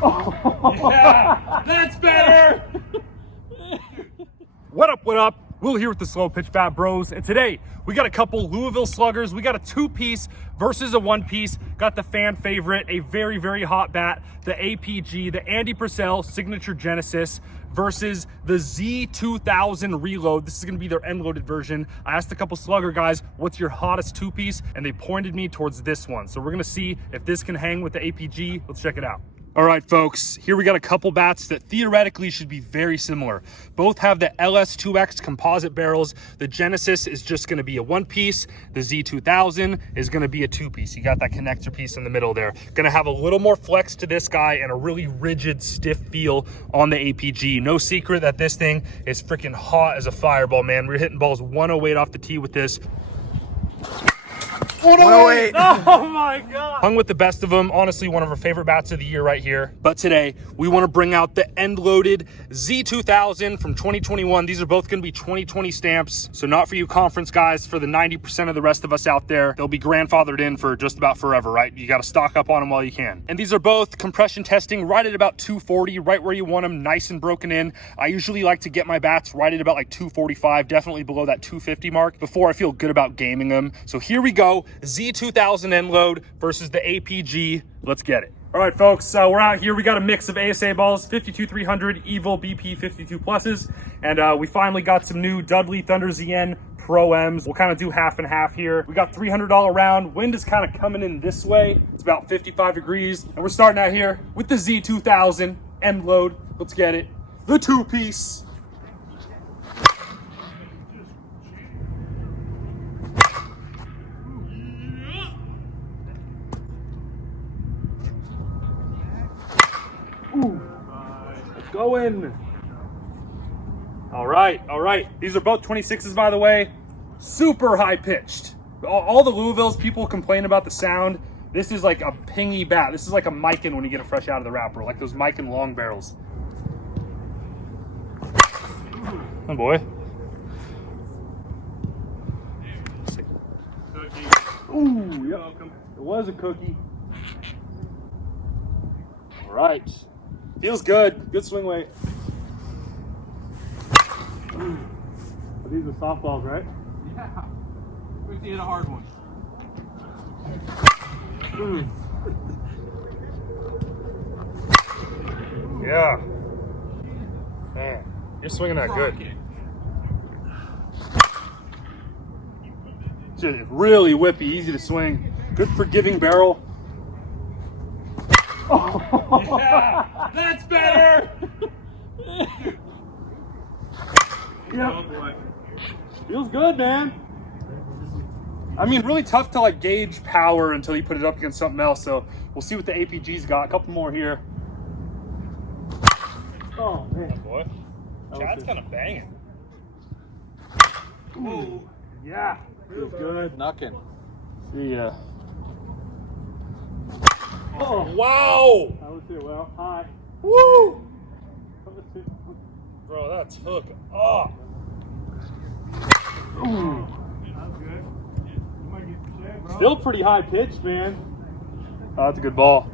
Oh. Yeah, that's better. What up, what up? Will here with the Slowpitch Bat Bros, and today we got a couple Louisville Sluggers. We got a two-piece versus a one-piece. Got the fan favorite, a very, very hot bat, the APG, the Andy Purcell Signature Genesis versus the Z2000 Reload. This is gonna be their end-loaded version. I asked a couple Slugger guys, what's your hottest two-piece? And they pointed me towards this one. So we're gonna see if this can hang with the APG. Let's check it out. All right, folks, here we got a couple bats that theoretically should be very similar. Both have the LS2X composite barrels. The Genesis is just gonna be a one piece. The Z2000 is gonna be a two piece. You got that connector piece in the middle there. Gonna have a little more flex to this guy and a really rigid, stiff feel on the APG. No secret that this thing is freaking hot as a fireball, man. We're hitting balls 108 off the tee with this. 108. Oh my God. Hung with the best of them. Honestly, one of our favorite bats of the year right here. But today, we want to bring out the end-loaded Z2000 from 2021. These are both going to be 2020 stamps. So not for you conference guys, for the 90% of the rest of us out there. They'll be grandfathered in for just about forever, right? You got to stock up on them while you can. And these are both compression testing right at about 240, right where you want them, nice and broken in. I usually like to get my bats right at about like 245, definitely below that 250 mark before I feel good about gaming them. So here we go. Z2000 Endload versus the APG. Let's get it. All right, folks, we're out here. We got a mix of ASA balls, 52-300 Evil BP 52 pluses, and we finally got some new Dudley Thunder ZN Pro M's. We'll kind of do half and half here. We got $300 round. Wind is kind of coming in this way. It's about 55 degrees, and we're starting out here with the Z2000 Endload. Let's get it. The two-piece. Ooh, let's go in. All right. These are both 26s, by the way. Super high pitched. All the Louisville's people complain about the sound. This is like a pingy bat. This is like a Mikan when you get it fresh out of the wrapper, like those Mikan long barrels. Oh boy. Ooh, yeah. It was a cookie. All right. Feels good. Good swing weight. These are softballs, right? Yeah. We have to hit a hard one. Yeah. Man, you're swinging that good. Just really whippy, easy to swing. Good forgiving barrel. Oh. Yeah, that's better. Yep. Oh boy. Feels good, man. I mean, really tough to like gauge power until you put it up against something else. So we'll see what the APG's got. A couple more here. Oh man, oh, boy. Chad's kind of banging. Ooh. Yeah, feels good. Knocking. See ya. Oh, wow! That was it. Well, hi. Woo! Bro, that's hook off. Ooh. That was good. You might get the shade, bro. Still pretty high pitched, man. Oh, that's a good ball.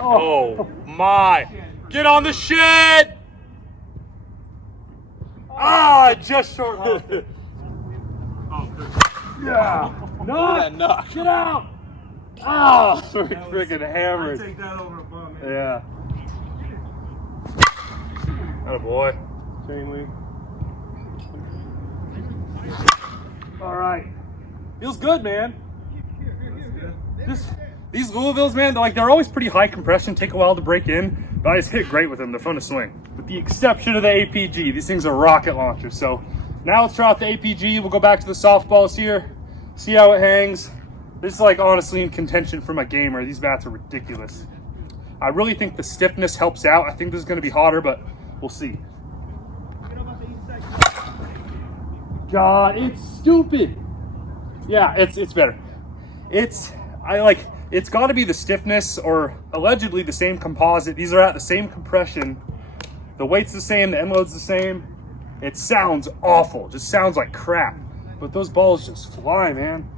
Oh my! Get on the shed! Ah, just short hopped it. Oh, good. Yeah. Knock. Get out. Ah, freaking hammered. I take that over a bum, man. Yeah. Oh boy. Chain link. All right. Feels good, man. These Louisvilles, man, they're always pretty high compression, take a while to break in, but I just hit great with them. They're fun to swing. With the exception of the APG, these things are rocket launchers. So now let's try out the APG. We'll go back to the softballs here, see how it hangs. This is like honestly in contention for my gamer. These bats are ridiculous. I really think the stiffness helps out. I think this is going to be hotter, but we'll see. God, it's stupid. Yeah, it's better. It's got to be the stiffness or allegedly the same composite. These are at the same compression. The weight's the same, the end load's the same. It sounds awful. Just sounds like crap. But those balls just fly, man.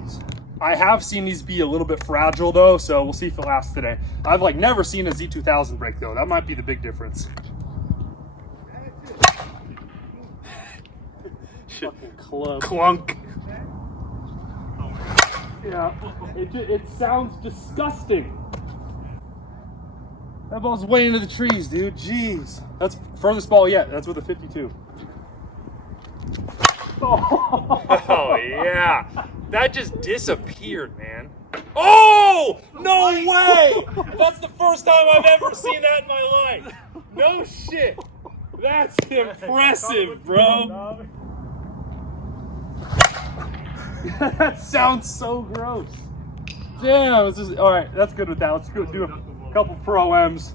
Jeez. I have seen these be a little bit fragile though, so we'll see if it lasts today. I've like never seen a Z2000 break though. That might be the big difference. Fucking club. Clunk. Yeah, it sounds disgusting. That ball's way into the trees, dude. Jeez. That's furthest ball yet. That's with a 52. Oh, yeah. That just disappeared, man. Oh, no way. That's the first time I've ever seen that in my life. No shit. That's impressive, bro. That sounds so gross. Damn, it's just, all right, that's good with that. Let's go do a couple pro-Ms.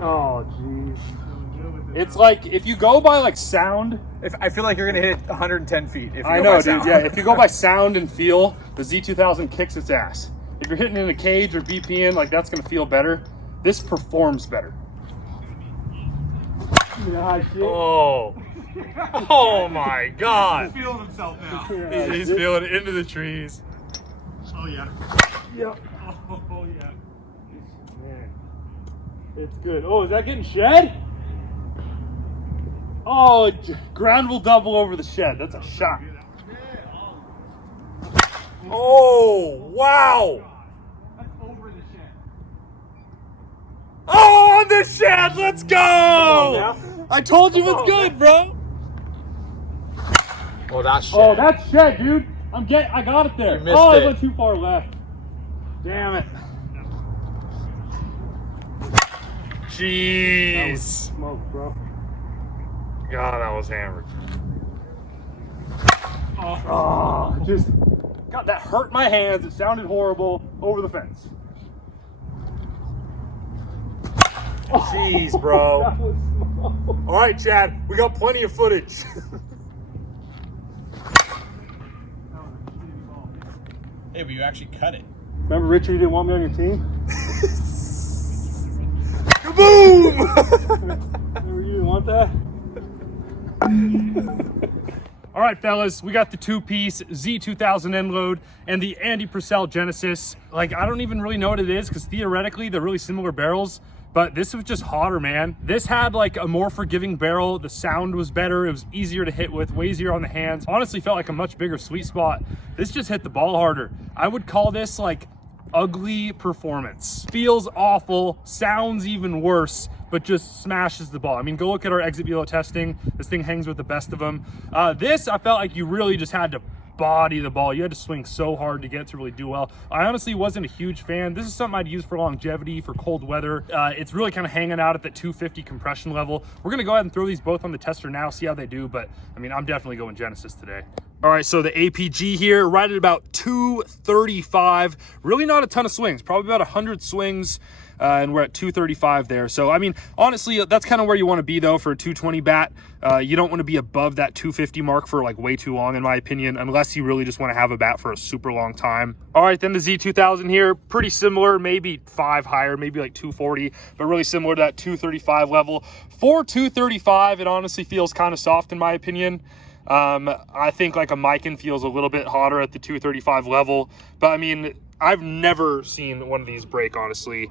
Oh, jeez. It's like, if you go by like sound. I feel like you're going to hit 110 feet. If you I go know, by dude. sound. Yeah, if you go by sound and feel, the Z2000 kicks its ass. If you're hitting in a cage or BPing, like that's going to feel better. This performs better. Yeah, shit. Oh. Oh, my God. He's feeling himself now. Yeah, He's dude. feeling it into the trees. Oh, yeah. Yep. Oh, yeah. Man, it's good. Oh, is that getting shed? Oh, ground will double over the shed. That's a shot. Oh, wow. That's over the shed. Oh, on the shed. Let's go. now. I told you it's good, bro. Oh, that's shit. Oh, that's shed, dude. I got it there. You missed oh, I it. went too far left. Damn it. Jeez. Smoke, bro. God, that was hammered. Oh, just God, that hurt my hands. It sounded horrible. Over the fence. Jeez, bro. That was smoke. All right, Chad, we got plenty of footage. Hey, but you actually cut it. Remember, Richard, you didn't want me on your team? Kaboom! Remember, you didn't want that? All right, fellas, we got the two-piece Z2000 Endload and the Andy Purcell Genesis. Like, I don't even really know what it is because theoretically they're really similar barrels, but this was just hotter, man. This had like a more forgiving barrel. The sound was better. It was easier to hit with, way easier on the hands. Honestly, felt like a much bigger sweet spot. This just hit the ball harder. I would call this like ugly performance. Feels awful, sounds even worse, but just smashes the ball. I mean, go look at our exit velo testing. This thing hangs with the best of them. This, I felt like you really just had to body the ball. You had to swing so hard to get it to really do well. I honestly wasn't a huge fan. This is something I'd use for longevity, for cold weather. It's really kind of hanging out at the 250 compression level. We're gonna go ahead and throw these both on the tester now, see how they do, but I mean, I'm definitely going Genesis today. All right, so the APG here, right at about 235. Really not a ton of swings, probably about 100 swings, and we're at 235 there. So, I mean, honestly, that's kind of where you want to be, though, for a 220 bat. You don't want to be above that 250 mark for, like, way too long, in my opinion, unless you really just want to have a bat for a super long time. All right, then the Z2000 here, pretty similar, maybe 5 higher, maybe like 240, but really similar to that 235 level. For 235, it honestly feels kind of soft, in my opinion. I think like a Mikan feels a little bit hotter at the 235 level, but I mean, I've never seen one of these break, honestly.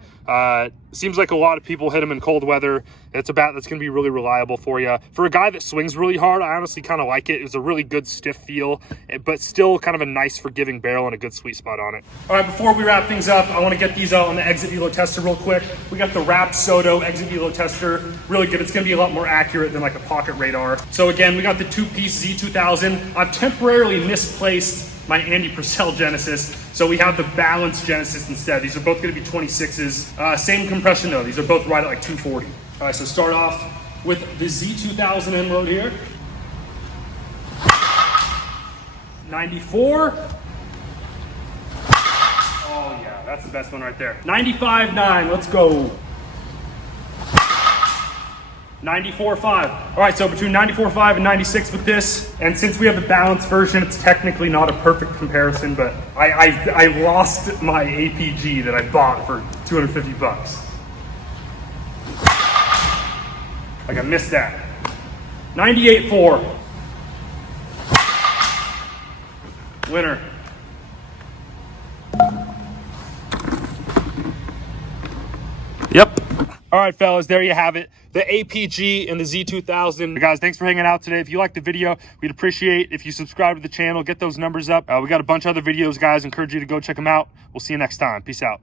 Seems like a lot of people hit them in cold weather. It's a bat that's going to be really reliable for you. For a guy that swings really hard, I honestly kind of like it. It's a really good stiff feel, but still kind of a nice forgiving barrel and a good sweet spot on it. All right, before we wrap things up, I want to get these out on the exit velo tester real quick. We got the wrapped Soto exit velo tester. Really good. It's going to be a lot more accurate than like a pocket radar. So again, we got the two-piece Z2000. I've temporarily misplaced my Andy Purcell Genesis, so we have the balanced Genesis instead. These are both going to be 26s. Same compression though. These are both right at like 240. All right, so start off with the Z2000 Endload here. 94. Oh yeah, that's the best one right there. 95.9. Let's go. 94.5. All right, so between 94.5 and 96 with this, and since we have the balanced version, it's technically not a perfect comparison, but I lost my APG that I bought for 250 bucks. I Like I missed that. 98.4. Winner. Yep. All right, fellas, there you have it. The APG and the Z2000. Guys, thanks for hanging out today. If you liked the video, we'd appreciate if you subscribe to the channel, get those numbers up. We got a bunch of other videos, guys. Encourage you to go check them out. We'll see you next time. Peace out.